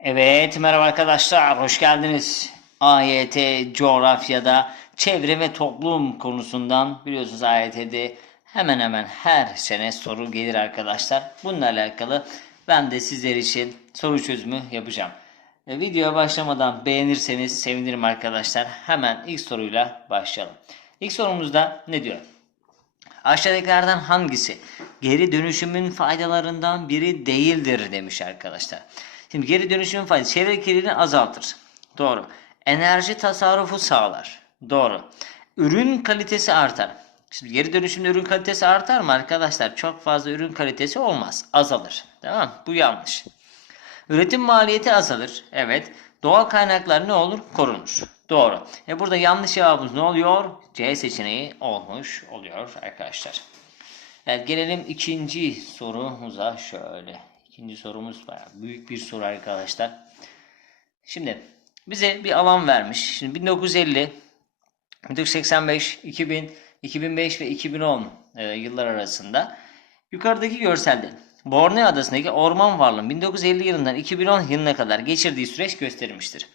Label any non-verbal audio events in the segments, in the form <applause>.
Evet, merhaba arkadaşlar, hoş geldiniz. AYT coğrafyada çevre ve toplum konusundan biliyorsunuz AYT'de hemen hemen her sene soru gelir arkadaşlar. Bununla alakalı ben de sizler için soru çözümü yapacağım. E, videoya başlamadan beğenirseniz sevinirim arkadaşlar. Hemen ilk soruyla başlayalım. İlk sorumuzda ne diyor? Aşağıdakilerden hangisi geri dönüşümün faydalarından biri değildir demiş arkadaşlar. Şimdi geri dönüşümün faydası çevre kirliliğini azaltır. Doğru. Enerji tasarrufu sağlar. Doğru. Ürün kalitesi artar. Şimdi geri dönüşümde ürün kalitesi artar mı arkadaşlar? Çok fazla ürün kalitesi olmaz. Azalır. Tamam Bu yanlış. Üretim maliyeti azalır. Evet. Doğal kaynaklar ne olur? Korunur. Doğru. E burada yanlış cevabımız ne oluyor? C seçeneği olmuş oluyor arkadaşlar. Evet gelelim ikinci sorumuza şöyle. İkinci sorumuz bayağı büyük bir soru arkadaşlar. Şimdi bize bir alan vermiş. Şimdi 1950, 1985, 2000, 2005 ve 2010 e, yıllar arasında yukarıdaki görselde Borneo Adası'ndaki orman varlığının 1950 yılından 2010 yılına kadar geçirdiği süreç gösterilmiştir.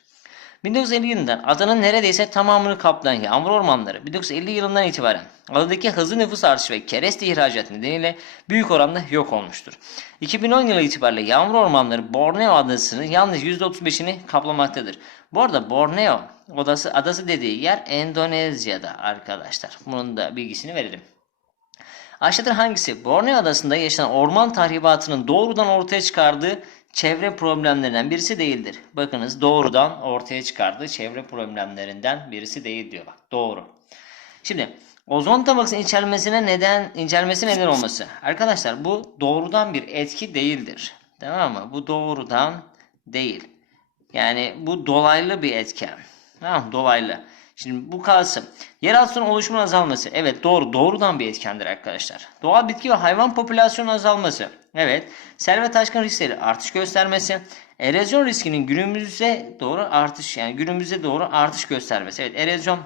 1950 yılından adanın neredeyse tamamını kaplayan yağmur ormanları 1950 yılından itibaren adadaki hızlı nüfus artışı ve kereste ihracat nedeniyle büyük oranda yok olmuştur. 2010 yılı itibariyle yağmur ormanları Borneo adasının yalnız %35'ini kaplamaktadır. Bu arada Borneo odası, adası dediği yer Endonezya'da arkadaşlar. Bunun da bilgisini verelim. Aşağıda hangisi Borneo adasında yaşanan orman tahribatının doğrudan ortaya çıkardığı çevre problemlerinden birisi değildir. Bakınız doğrudan ortaya çıkardığı çevre problemlerinden birisi değil diyor. Bak doğru. Şimdi ozon tabakasının incelmesine neden incelmesi neden olması. Arkadaşlar bu doğrudan bir etki değildir. Tamam mı? Bu doğrudan değil. Yani bu dolaylı bir etken. Tamam? Dolaylı. Şimdi bu kalsın. Yeraltının oluşumunun azalması. Evet doğru. Doğrudan bir etkendir arkadaşlar. Doğal bitki ve hayvan popülasyonunun azalması. Evet. Sel ve taşkın riskleri artış göstermesi. Erozyon riskinin günümüze doğru artış yani günümüze doğru artış göstermesi. Evet erozyon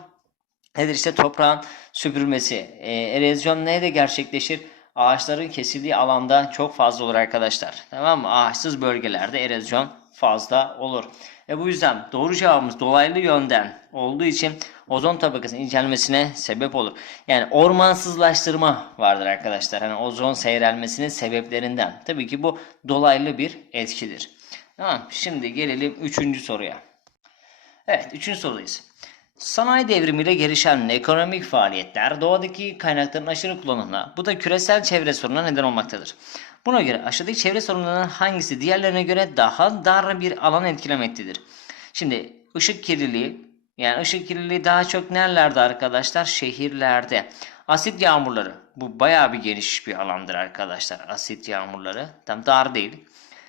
nedir işte toprağın süpürmesi. Ee, erozyon nerede gerçekleşir? Ağaçların kesildiği alanda çok fazla olur arkadaşlar. Tamam mı? Ağaçsız bölgelerde erozyon fazla olur. E bu yüzden doğru cevabımız dolaylı yönden olduğu için ozon tabakasının incelmesine sebep olur. Yani ormansızlaştırma vardır arkadaşlar. Hani ozon seyrelmesinin sebeplerinden. Tabii ki bu dolaylı bir etkidir. Tamam. Şimdi gelelim üçüncü soruya. Evet, üçüncü sorudayız. Sanayi devrimiyle gelişen ekonomik faaliyetler doğadaki kaynakların aşırı kullanımına, bu da küresel çevre sorununa neden olmaktadır. Buna göre aşağıdaki çevre sorunlarının hangisi diğerlerine göre daha dar bir alan etkilemektedir? Şimdi ışık kirliliği, yani ışık kirliliği daha çok nerelerde arkadaşlar? Şehirlerde. Asit yağmurları, bu bayağı bir geniş bir alandır arkadaşlar. Asit yağmurları, tam dar değil.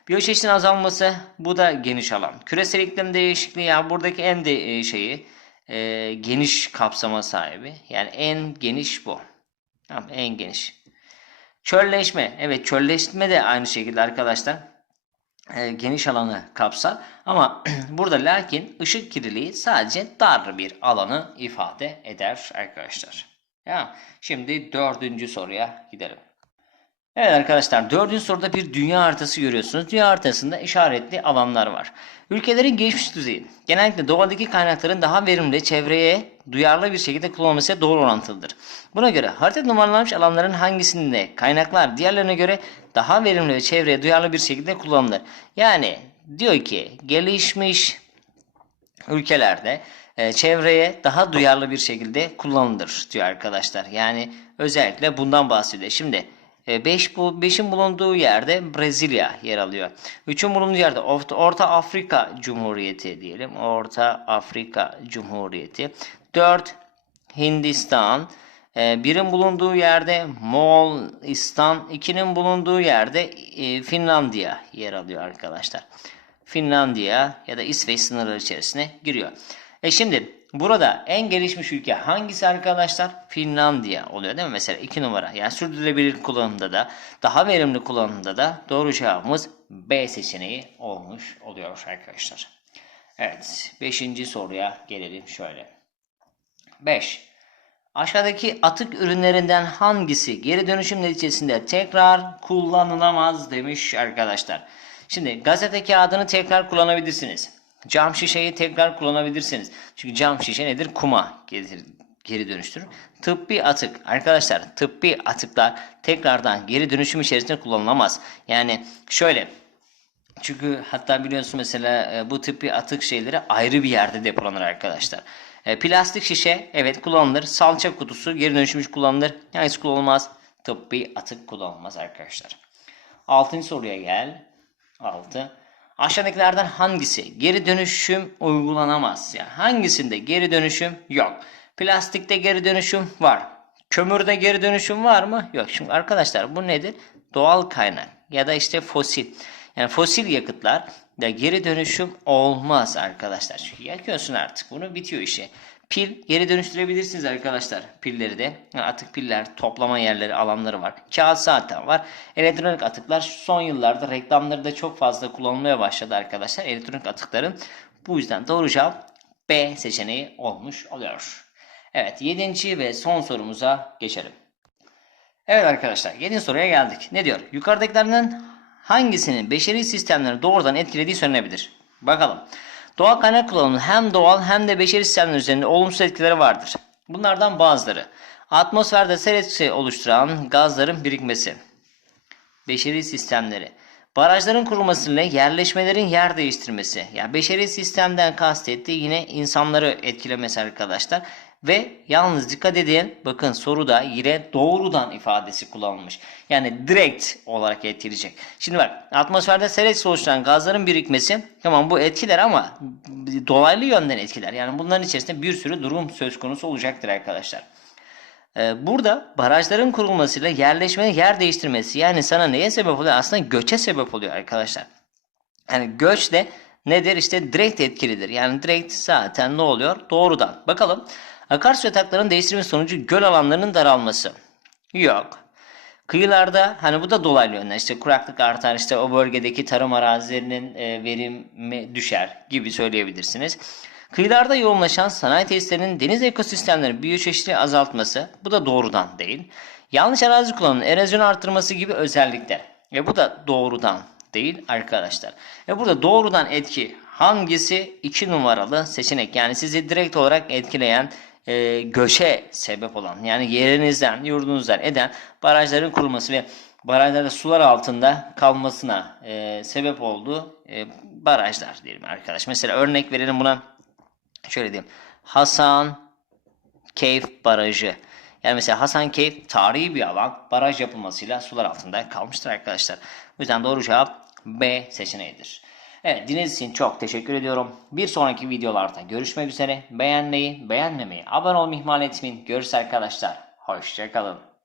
Biyoçeşitin azalması, bu da geniş alan. Küresel iklim değişikliği, yani buradaki en de şeyi, e, geniş kapsama sahibi. Yani en geniş bu. Tamam, en geniş. Çölleşme. Evet çölleşme de aynı şekilde arkadaşlar e, geniş alanı kapsar. Ama <clears throat> burada lakin ışık kirliliği sadece dar bir alanı ifade eder arkadaşlar. Ya, şimdi dördüncü soruya gidelim. Evet arkadaşlar dördüncü soruda bir dünya haritası görüyorsunuz. Dünya haritasında işaretli alanlar var. Ülkelerin gelişmiş düzeyi genellikle doğadaki kaynakların daha verimli çevreye duyarlı bir şekilde kullanılması doğru orantılıdır. Buna göre harita numaralanmış alanların hangisinde kaynaklar diğerlerine göre daha verimli ve çevreye duyarlı bir şekilde kullanılır. Yani diyor ki gelişmiş ülkelerde e, çevreye daha duyarlı bir şekilde kullanılır diyor arkadaşlar. Yani özellikle bundan bahsediyor. Şimdi 5 bu 5'in bulunduğu yerde Brezilya yer alıyor. 3'ün bulunduğu yerde Orta, Afrika Cumhuriyeti diyelim. Orta Afrika Cumhuriyeti. 4 Hindistan. 1'in bulunduğu yerde Moğolistan. 2'nin bulunduğu yerde e, Finlandiya yer alıyor arkadaşlar. Finlandiya ya da İsveç sınırları içerisine giriyor. E şimdi Burada en gelişmiş ülke hangisi arkadaşlar? Finlandiya oluyor değil mi? Mesela 2 numara. Yani sürdürülebilir kullanımda da daha verimli kullanımda da doğru cevabımız B seçeneği olmuş oluyor arkadaşlar. Evet 5. soruya gelelim şöyle. 5. Aşağıdaki atık ürünlerinden hangisi geri dönüşüm neticesinde tekrar kullanılamaz demiş arkadaşlar. Şimdi gazete kağıdını tekrar kullanabilirsiniz. Cam şişeyi tekrar kullanabilirsiniz. Çünkü cam şişe nedir? Kuma gelir, geri dönüştürür. Tıbbi atık. Arkadaşlar tıbbi atıklar tekrardan geri dönüşüm içerisinde kullanılamaz. Yani şöyle çünkü hatta biliyorsun mesela e, bu tıbbi atık şeyleri ayrı bir yerde depolanır arkadaşlar. E, Plastik şişe evet kullanılır. Salça kutusu geri dönüşümüş kullanılır. Hangisi kullanılmaz? Tıbbi atık kullanılmaz arkadaşlar. Altıncı soruya gel. Altı. Aşağıdakilerden hangisi geri dönüşüm uygulanamaz? Yani hangisinde geri dönüşüm yok? Plastikte geri dönüşüm var. Kömürde geri dönüşüm var mı? Yok. Şimdi arkadaşlar bu nedir? Doğal kaynak ya da işte fosil. Yani fosil yakıtlar da geri dönüşüm olmaz arkadaşlar. Çünkü yakıyorsun artık bunu bitiyor işi. Pil geri dönüştürebilirsiniz arkadaşlar pilleri de. Atık piller toplama yerleri alanları var. Kağıt zaten var. Elektronik atıklar son yıllarda reklamları da çok fazla kullanılmaya başladı arkadaşlar. Elektronik atıkların. Bu yüzden doğru cevap B seçeneği olmuş oluyor. Evet 7. ve son sorumuza geçelim. Evet arkadaşlar 7. soruya geldik. Ne diyor? Yukarıdakilerden hangisinin beşeri sistemleri doğrudan etkilediği söylenebilir? Bakalım. Doğal kaynak kullanımının hem doğal hem de beşeri sistemler üzerinde olumsuz etkileri vardır. Bunlardan bazıları. Atmosferde sel etkisi oluşturan gazların birikmesi. Beşeri sistemleri. Barajların kurulmasıyla yerleşmelerin yer değiştirmesi. Yani beşeri sistemden kastetti yine insanları etkilemesi arkadaşlar. Ve yalnız dikkat edin bakın soruda yine doğrudan ifadesi kullanılmış. Yani direkt olarak etkileyecek. Şimdi bak atmosferde etkisi oluşturan gazların birikmesi tamam bu etkiler ama dolaylı yönden etkiler. Yani bunların içerisinde bir sürü durum söz konusu olacaktır arkadaşlar. Ee, Burada barajların kurulmasıyla yerleşmenin yer değiştirmesi yani sana neye sebep oluyor? Aslında göçe sebep oluyor arkadaşlar. Yani göç de nedir? İşte direkt etkilidir. Yani direkt zaten ne oluyor? Doğrudan. Bakalım. Akarsu yataklarının değiştirmesi sonucu göl alanlarının daralması. Yok. Kıyılarda hani bu da dolaylı yönden işte kuraklık artar işte o bölgedeki tarım arazilerinin e, verimi düşer gibi söyleyebilirsiniz. Kıyılarda yoğunlaşan sanayi tesislerinin deniz ekosistemlerinin biyoçeşitliliği azaltması bu da doğrudan değil. Yanlış arazi kullanımının erozyonu artırması gibi özellikler. Ve bu da doğrudan değil arkadaşlar. Ve burada doğrudan etki hangisi 2 numaralı seçenek yani sizi direkt olarak etkileyen e, göçe sebep olan yani yerinizden yurdunuzdan eden barajların kurulması ve barajlarda sular altında kalmasına e, sebep olduğu e, barajlar diyelim arkadaş. Mesela örnek verelim buna şöyle diyeyim. Hasan Keyf Barajı. Yani mesela Hasan Keyf tarihi bir alan baraj yapılmasıyla sular altında kalmıştır arkadaşlar. O yüzden doğru cevap B seçeneğidir. Evet dinlediğiniz için çok teşekkür ediyorum. Bir sonraki videolarda görüşmek üzere. Beğenmeyi, beğenmemeyi, abone olmayı ihmal etmeyin. Görüşürüz arkadaşlar. Hoşçakalın.